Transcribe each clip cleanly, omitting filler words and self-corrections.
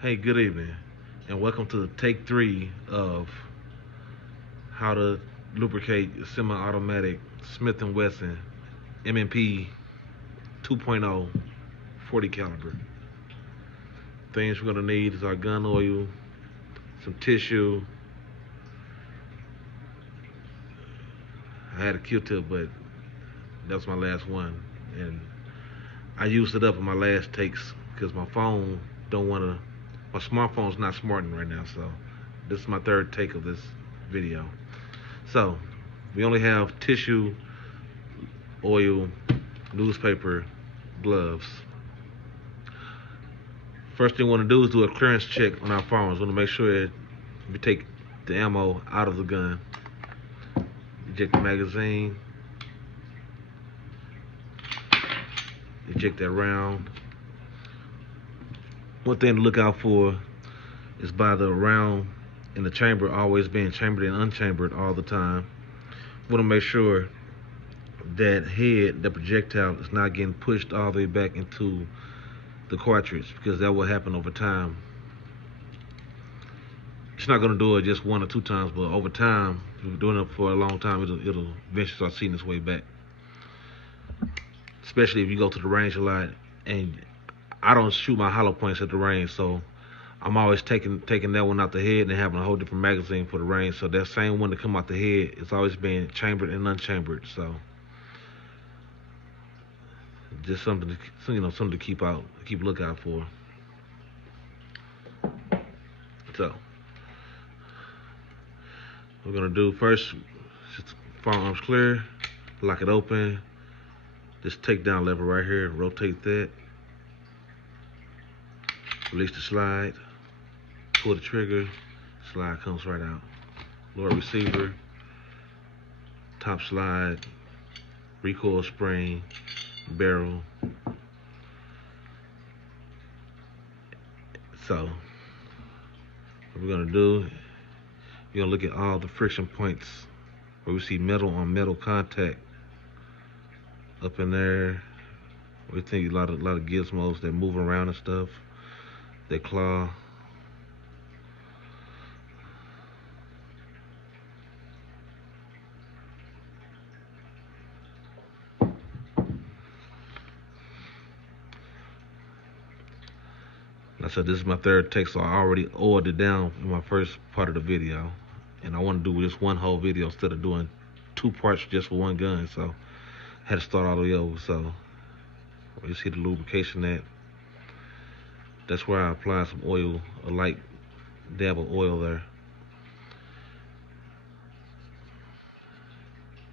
Hey, good evening, and welcome to take 3 of how to lubricate a semi-automatic Smith Wesson M&P 2.0 40 caliber. Things we're gonna need is our gun oil, some tissue. I had a Q-tip, but that was my last one, and I used it up in my last takes because my phone don't wanna. My smartphone's not smarting right now, so this is my third take of this video. So we only have tissue, oil, newspaper, gloves. First thing we want to do is do a clearance check on our firearms. We want to make sure that we take the ammo out of the gun, eject the magazine, eject that round. One thing to look out for is by the round in the chamber always being chambered and unchambered all the time. We want to make sure that head, the projectile, is not getting pushed all the way back into the cartridge, because that will happen over time. It's not going to do it just 1 or 2 times, but over time, if you're doing it for a long time, it'll eventually start seeing its way back. Especially if you go to the range a lot, and I don't shoot my hollow points at the range, so I'm always taking that one out the head and having a whole different magazine for the range. So that same one that come out the head is always being chambered and unchambered. So just something to keep lookout for. So what we're gonna do first, just firearms clear, lock it open. This takedown lever right here, rotate that, release the slide, pull the trigger, slide comes right out. Lower receiver, top slide, recoil spring, barrel. So what we're gonna do, you're gonna look at all the friction points where we see metal on metal contact up in there. We think a lot of gizmos that move around and stuff. They claw. Like I said, this is my third take, so I already oiled it down in my first part of the video, and I want to do just one whole video instead of doing 2 parts just for one gun. So I had to start all the way over. So you see the lubrication at. That's where I apply some oil, a light dab of oil there.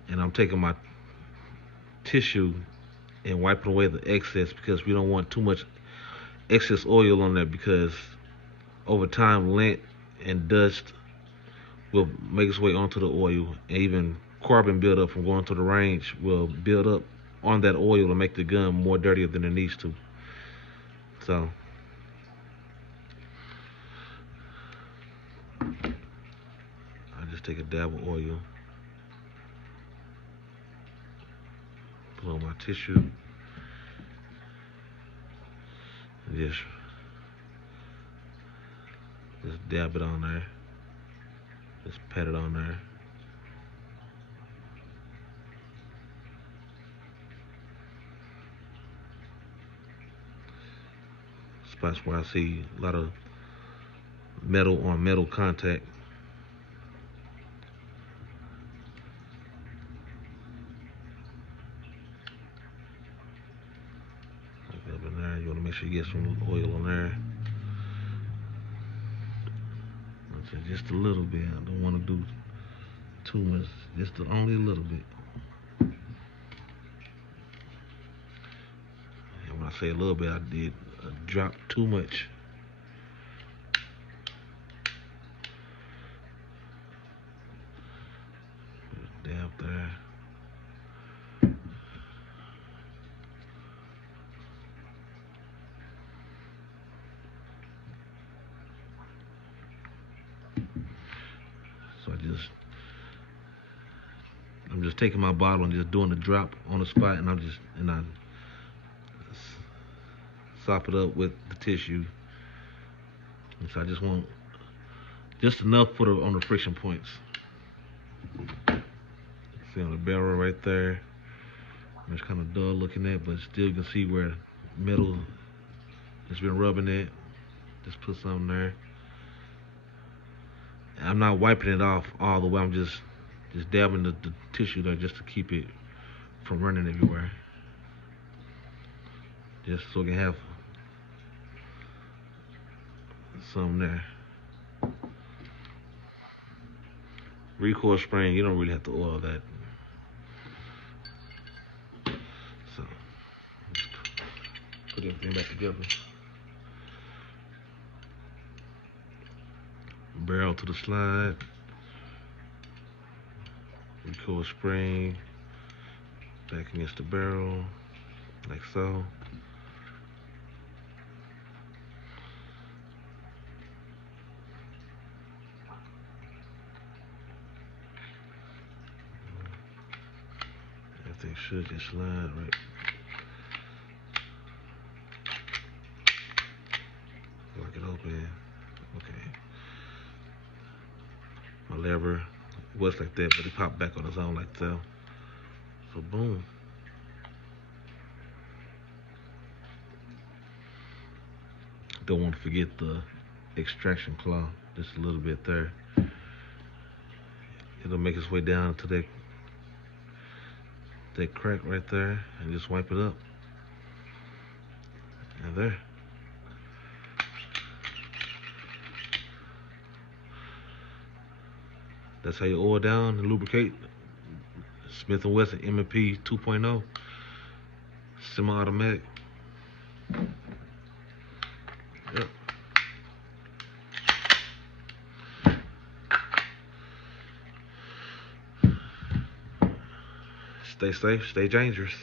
And I'm taking my tissue and wiping away the excess, because we don't want too much excess oil on there, because over time lint and dust will make its way onto the oil, and even carbon buildup from going to the range will build up on that oil and make the gun more dirtier than it needs to. So I just take a dab of oil, put on my tissue, and just dab it on there. Just pat it on there. Spots where I see a lot of metal on metal contact. Like up in there, you want to make sure you get some oil on there. Just a little bit. I don't want to do too much. Just only a little bit. And when I say a little bit, I did drop too much. Dab there. So I'm just taking my bottle and just doing the drop on the spot, and I sop it up with the tissue. And so I just want just enough for on the friction points. See on the barrel right there. It's kind of dull looking at, but still you can see where metal has been rubbing it. Just put something there. And I'm not wiping it off all the way. I'm just dabbing the tissue there just to keep it from running everywhere. Just so we can have some there. Recoil spring, you don't really have to oil that. So put everything back together. Barrel to the slide. Recoil spring back against the barrel, like so. Everything should just slide right. Lock it open. Okay. My lever was like that, but it popped back on its own like so. So boom. Don't want to forget the extraction claw, just a little bit there. It'll make its way down to that crack right there, and just wipe it up. And there. That's how you oil down and lubricate. Smith Wesson M&P 2.0, semi-automatic. Yep. Stay safe, stay dangerous.